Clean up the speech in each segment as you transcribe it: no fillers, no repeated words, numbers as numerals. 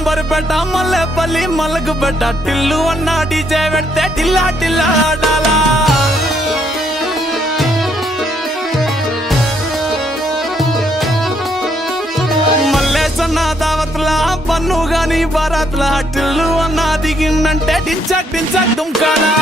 అంబర్పేట మల్లెపల్లి మలకుపేట టిల్లు అన్న డీజే పెడితే టిల్లా టిల్లా ఆడాలా మల్లేసన్న దావత్లా పన్ను గాని బారాత్లా టిల్లు అన్న దిగిందంటే టించక్ టించక్ దుంకాలా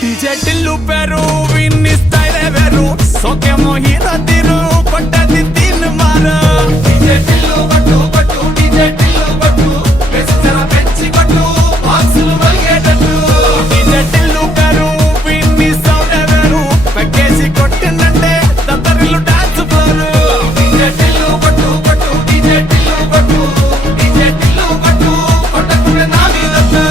డీజే టిల్లు పేరు విన్ని స్టైలే వేరు సోకేమో హీరో తీరు కొట్టది తిన్ మారు డీజే టిల్లు పట్టు పట్టు డీజే టిల్లు పట్టు వెచ్చర పెంచి కొట్టు బాక్సులు వలిగేటట్టు డీజే టిల్లు పేరు విన్ని సౌండే వేరు పెక్కేసి కొట్టిందంటే దత్తరిల్లు డాన్స్ ఫ్లోర్ డీజే టిల్లు పట్టు పట్టు డీజే టిల్లు పట్టు డీజే టిల్లు పట్టు కొట్టకునే నా మీదట్టు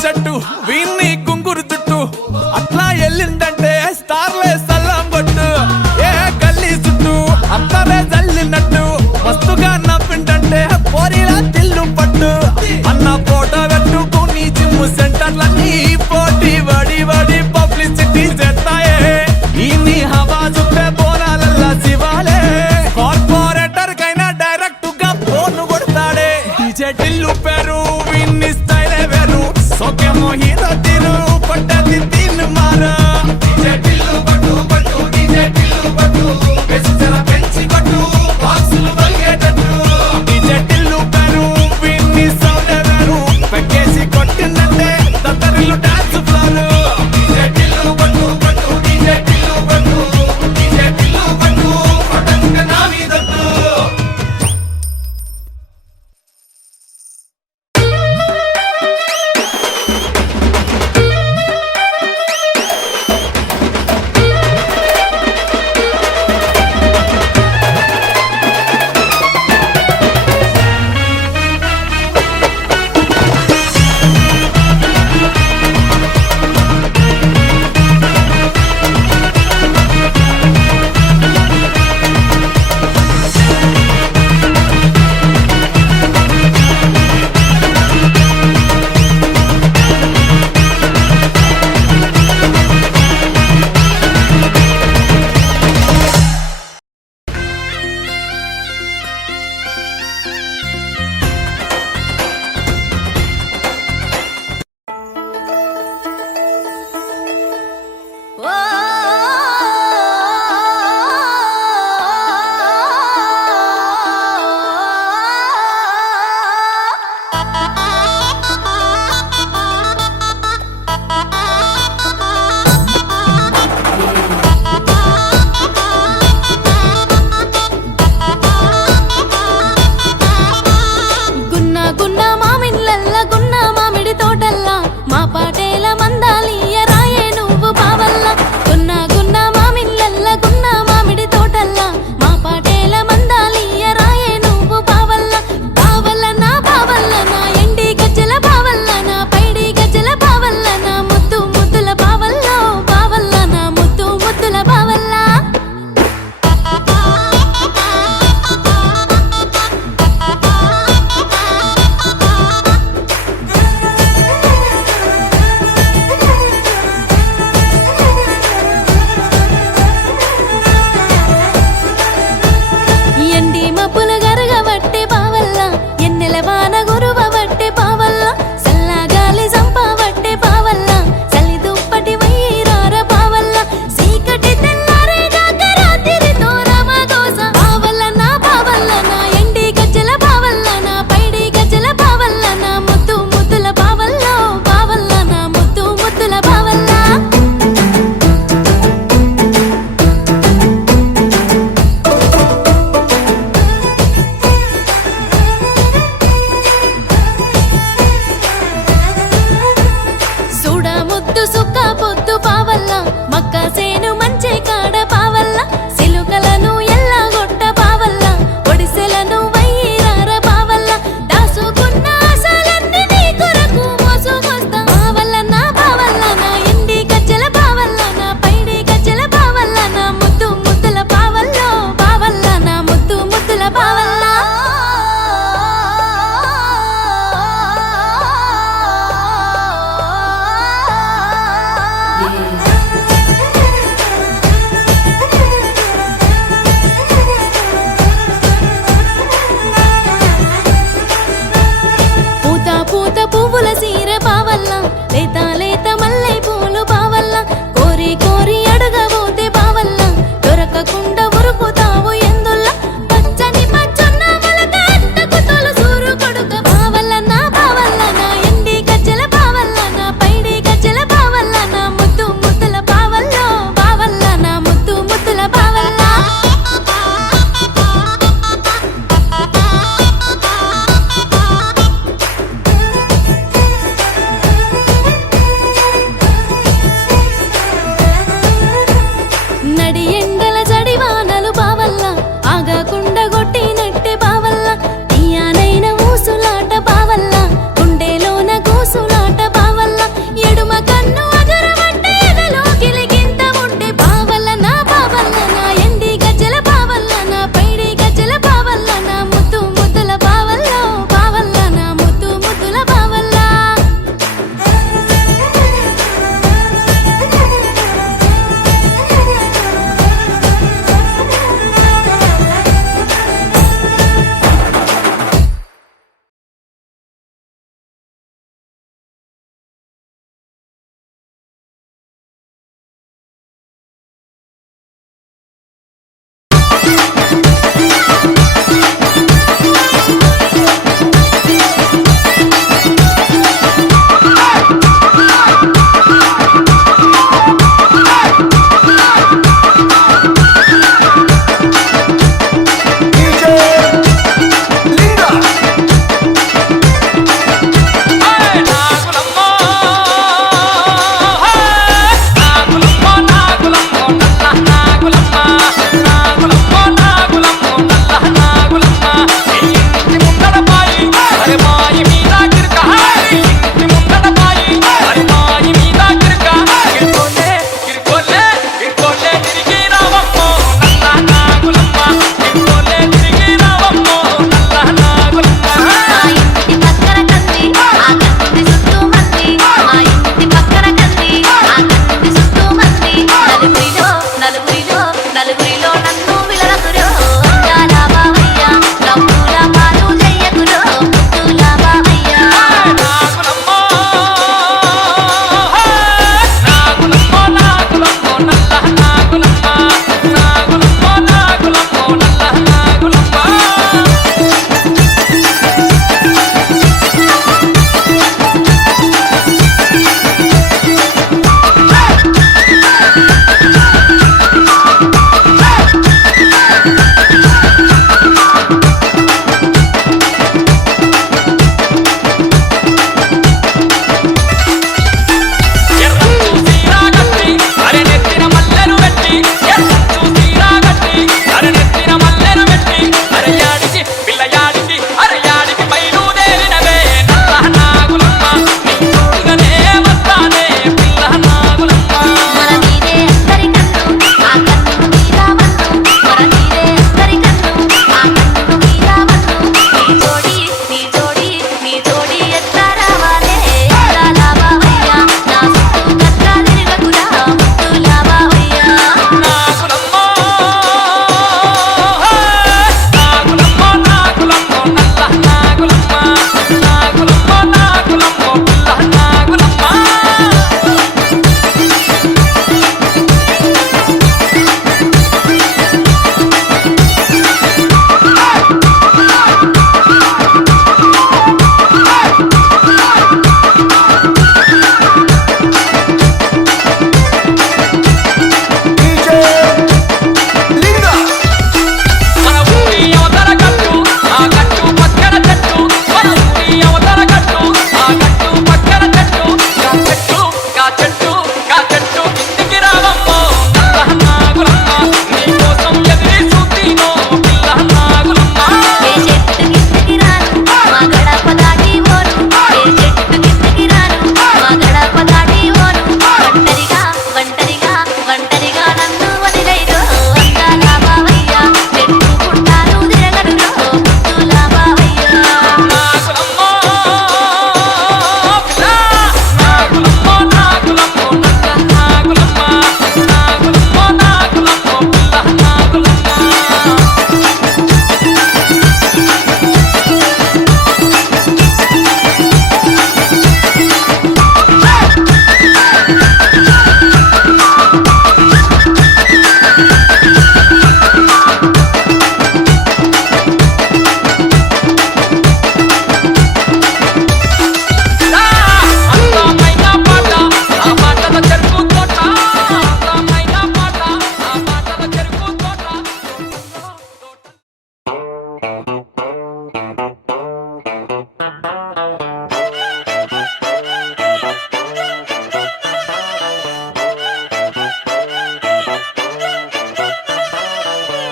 షట్టు వీన్ని కుంగురు చుట్టూ అట్లా వెళ్ళిందంటే స్టార్లే సల్లం కొట్టు ఏ గల్లీ చుట్టూ అత్తరే జల్లినట్టు మస్తుగా నవ్విందంటే పోరిలా తిల్లు పట్టు అన్న ఫోటో పెట్టుకుని జిమ్ సెంటర్లన్నీ పోటీ వడి వడి పబ్లిసిటీ చేస్తాయే ఈ హవా చుట్టే బోనాలల్లా శివాలే కార్పొరేటర్ కైనా డైరెక్ట్ గా ఫోన్ కొడతాడే డీజే టిల్లు పేరు విన్ని స్టైలే వేరు సోకేమో హీరో తీరు కొట్టది తిన్ మారు డీజే టిల్లు పట్టు పట్టు డీజే టిల్లు పట్టు వెచ్చర పెంచి కొట్టు బాక్సులు వలిగేటట్టు డీజే టిల్లు పేరు విన్ని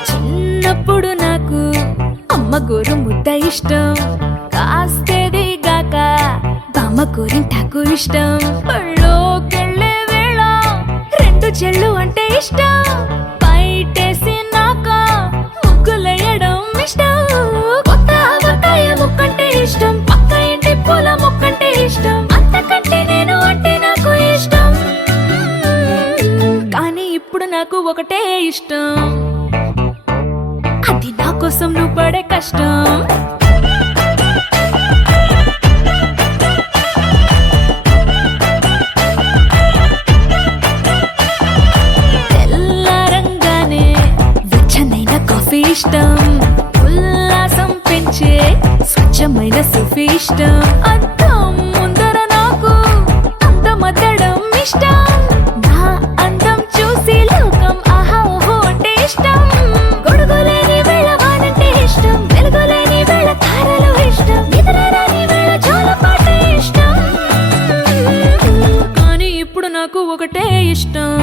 చిన్నప్పుడు నాకు అమ్మ గోరు ముద్ద ఇష్టం, కాస్తేది గాక బామ్మ గోరింటాకు ఇష్టం. పళ్ళోకెళ్ళే వేళ రెండు చెళ్ళు అంటే ఇష్టం, బయటేసి నాక ముగ్గులేయడం ఇష్టం. కొత్త ఆవకాయ ముక్కంటే ఇష్టం, పక్క ఇంటి పూల మొక్కంటే ఇష్టం, అంతకంటే నేను అంటే నాకు ఇష్టం. కానీ ఇప్పుడు నాకు ఒకటే ఇష్టం, అది నా కోసం నువ్వు పడే కష్టం. తెల్లారంగానే వెచ్చనైన కాఫీ ఇష్టం, ఉల్లాసం పెంచే స్వచ్ఛమైన సూఫీ ఇష్టం. అద్దం ముందర నాకు అందమద్దడం ఇష్టం, నా అందం చూసి లోకం ఆహా ఓహో అంటే ఇష్టం. గొడుగులేని వేళ వానంటే ఇష్టం, వెలుగులేని వేళ తారలు ఇష్టం, నిద్రరాని వేళ జోలపాట ఇష్టం. కానీ ఇప్పుడు నాకు ఒకటే ఇష్టం,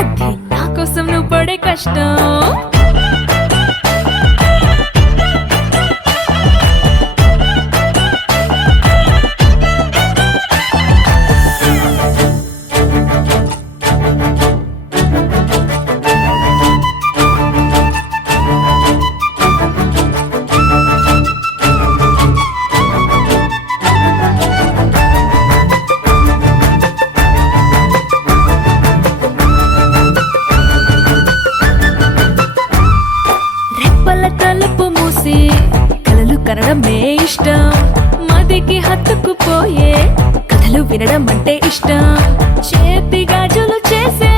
అది నా కోసం నువ్వు పడే కష్టం. రెప్పల తలుపు మూసి కలలు కనడమే ఇష్టం, మదికి హత్తుకుపోయే కథలు వినడం అంటే ఇష్టం. చేతి గాజులు చేసే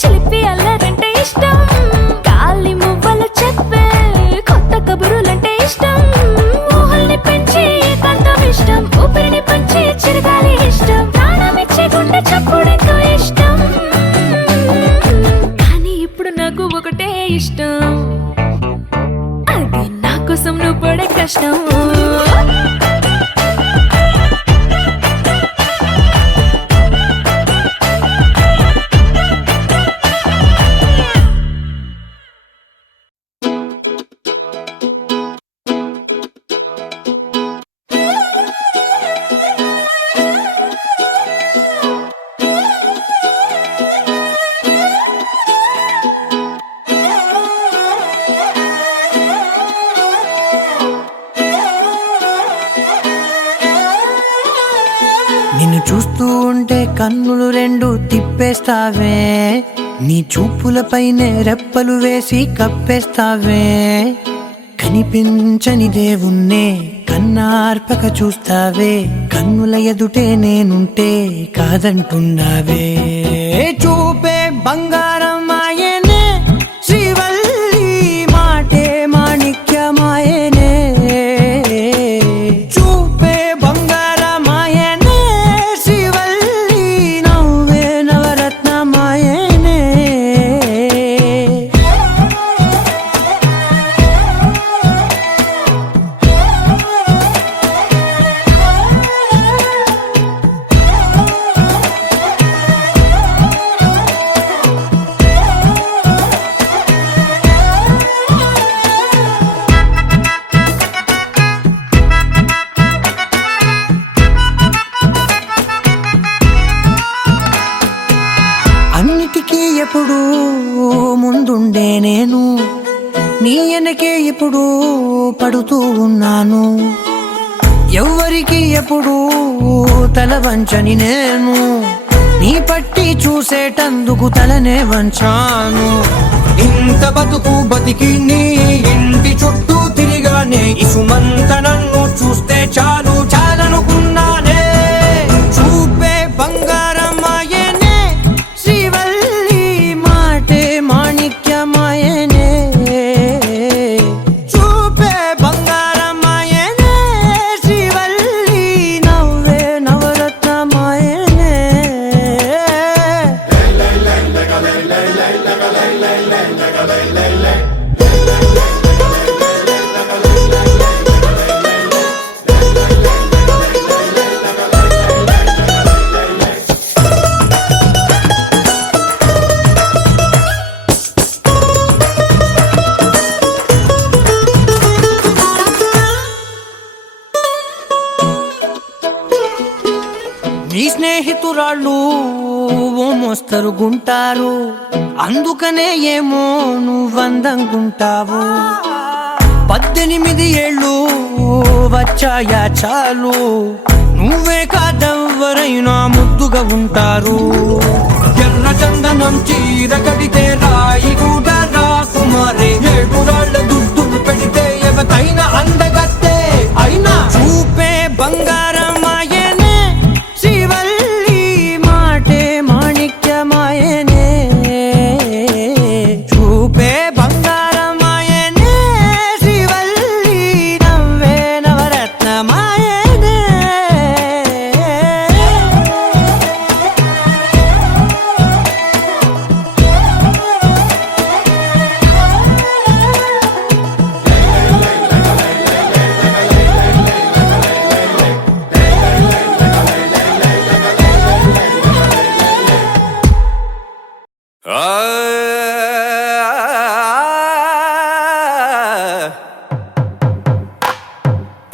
చిలిపి అల్లరంటే ఇష్టం, గాలి మువ్వలు చెప్పే కొత్త కబురులంటే ఇష్టం. ఊహల్ని పెంచి ఏకాంతం ఇష్టం, ఊపిరిని పంచి చిరగాలి ఇష్టం, ప్రాణమిచ్చే గుండె చప్పుడెంతో ఇష్టం. కానీ ఇప్పుడు నాకు ఒకటే ఇష్టం, అది నా కోసం నువ్వు పడే కష్టం. నిన్ను చూస్తూ ఉంటే కన్నులు రెండు తిప్పేస్తావే, నీ చూపులపైనే రెప్పలు వేసి కప్పేస్తావే. కనిపించని దేవుణ్ణే కన్నార్పక చూస్తావే, కన్నుల ఎదుటే నేనుంటే కాదంటున్నావే. చూపే బంగారం ఆయనే, శ్రీవల్లి మాటే మాణిక్యమాయనే. చూపే బంగారమాయనే, శ్రీవల్లి నవ్వే నవరత్నమాయనే. అన్నిటికీ ఎప్పుడూ ముందుండే నేను, నీ వెనకే ఎప్పుడూ పడుతూ ఉన్నాను. ఎవ్వరికి ఎప్పుడూ తల వంచని నేను, నీ పట్టి చూసేటందుకు తలనే వంచాను. ఇంత బతుకు బతికి నీ ఇంటి చుట్టూ తిరిగానే, ఇసుమంత నన్ను చూస్తే చాలు చాలనుకున్నానే. చూపే బంగారమాయనే, శ్రీవల్లి మాటే మాణిక్యమాయనే. చూపే బంగారమాయనే, శ్రీవల్లి నవ్వే నవరత్నమాయనే. స్నేహితురాళ్ళు ఓ మోస్తరు గుంటారు, అందుకనే ఏమో నువ్వందంగుంటావు. 18 ఏళ్ళు వచ్చాయా చాలు, నువ్వే కాదెవ్వరైనా ముద్దుగా ఉంటారు. ఎర్ర చందనం చీర కడితే రాయి కూడా రాకుమారే, 7 రాళ్ళ దుద్దులు పెడితే ఎవతైనా అందగత్తే. అయినా చూపే బంగారమాయనే, శ్రీవల్లి మాటే మాణిక్యమాయనే. చూపే బంగారమాయనే, శ్రీవల్లి నవ్వే నవరత్నమాయనే.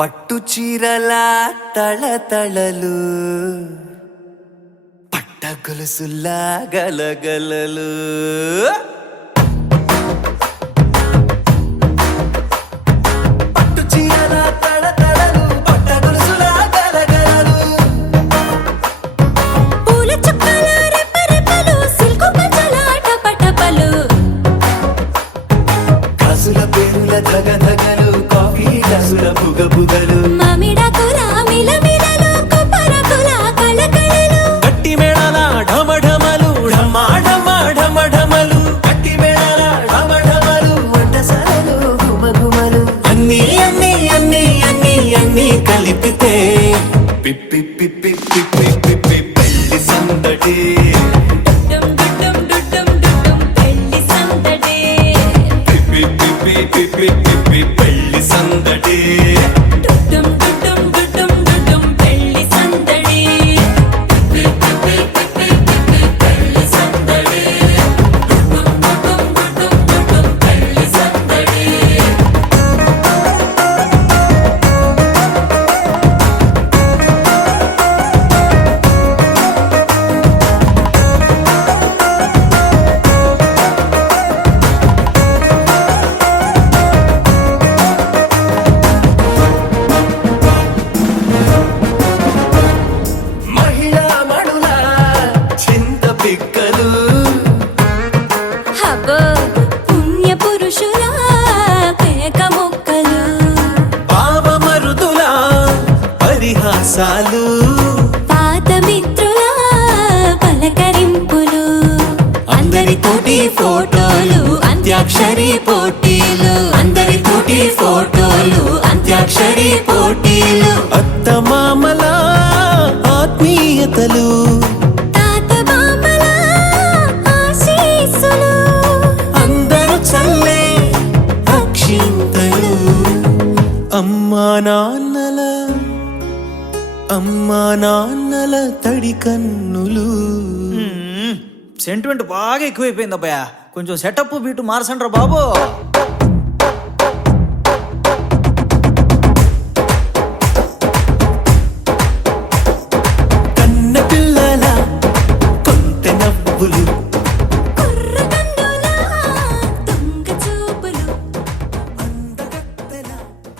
పట్టు చీరల తళతళలు, పట్ట గొలుసుల్లా గలగలలు. పట్టు చీరల తళతళలు, పట్ట గొలుసుల్లా గలగలలు. పూల చుక్కల రెప్పరెప్పలు, సిల్కు పంచల టపటపలు. కాసుల పేరుల ధగధగలు, కాఫీ గ్లాసుల బుగబుగలు. మామిడాకుల మిలమిలలు, కొబ్బరకుల కళకళలు. గట్టి మేళాల ఢమఢమలు, ఢమాఢమఢమఢమలు. గట్టి మేళాల ఢమఢమలు, వంటసాలలు గుమగుమలు. అన్నీ అన్నీ అన్నీ అన్నీ అన్నీ కలిపితే పిప్పి పిప్పి పిప్పి పిప్పి పెళ్లి సందడి. డుడ్డుం డుడ్డుం డుడ్డుం డుడ్డుం పెళ్లి సందడి. పిప్పి పిప్పి పిప్పి పిప్పి పెళ్లి సందడి. డుడ్డుం డుడ్డుం డుడ్డుం డుడ్డుం పెళ్లి సందడి. పిప్పి పిప్పి పిప్పి పిప్పి పెళ్లి సందడి. డుడ్డుం డుడ్డుం డుడ్డుం డుడ్డుం పెళ్లి సందడి. మహిళా మడుల చింత పిక్కలు. హబ్బో పుణ్య పురుషుల కేక మొక్కలు. పావమరుదుల పరిహాసాలు. పాత మిత్రుల పలకరింపులు. అందరితోటి ఫోటోలు, అంత్యాక్షరి పోటీలు. అందరితోటి ఫోటోలు, అంత్యాక్షరి పోటీలు. అత్తమామల ఆత్మీయతలు. తాత బామ్మల ఆశీస్సులు. అందరూ చల్లే అక్షింతలు. అమ్మా నాన్నల తడి కన్నులు. సెంటిమెంట్ బాగా ఎక్కువైపోయింది అబ్బాయ, కొంచెం సెటప్ బీటు మార్చండ్రా బాబు. కన్న పిల్లల కొంటె నవ్వులు,